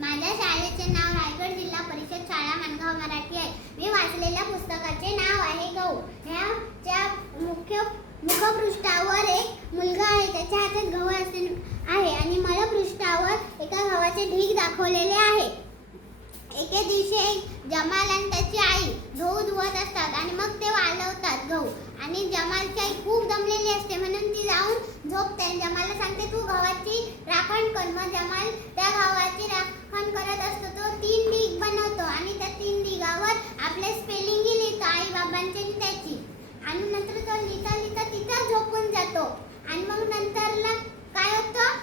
माझ्या शाळेचे नाव रायगड जिल्हा परिषद शाळा माणगाव मराठी आहे. मी वाचलेल्या पुस्तकाचे नाव आहे गहू. ह्याच्या मुखपृष्ठावर एक मुलगा आहे, त्याच्या हातात गहू आहे आणि मलपृष्ठावर एका गव्हाचे ढीग दाखवलेले आहे. एके दिवशी एक जमाल आणि त्याची आई गहू धुवत असतात आणि मग ते वाळवतात गहू. आणि जमालची आई खूप दमलेली असते म्हणून ती जाऊन झोपते. जमालला सांगते तू गव्हाची राखण कर. मग जमाल त्या गव्हाची राखण करत असतो. तो 3 ढीग बनवतो आणि त्या 3 ढिगावर आपले स्पेलिंग लिहितो, आई बाबांची आणि त्याची. आणि नंतर तो लिहिता लिहिता तिथं झोपून जातो. आणि मग नंतरला काय होतं,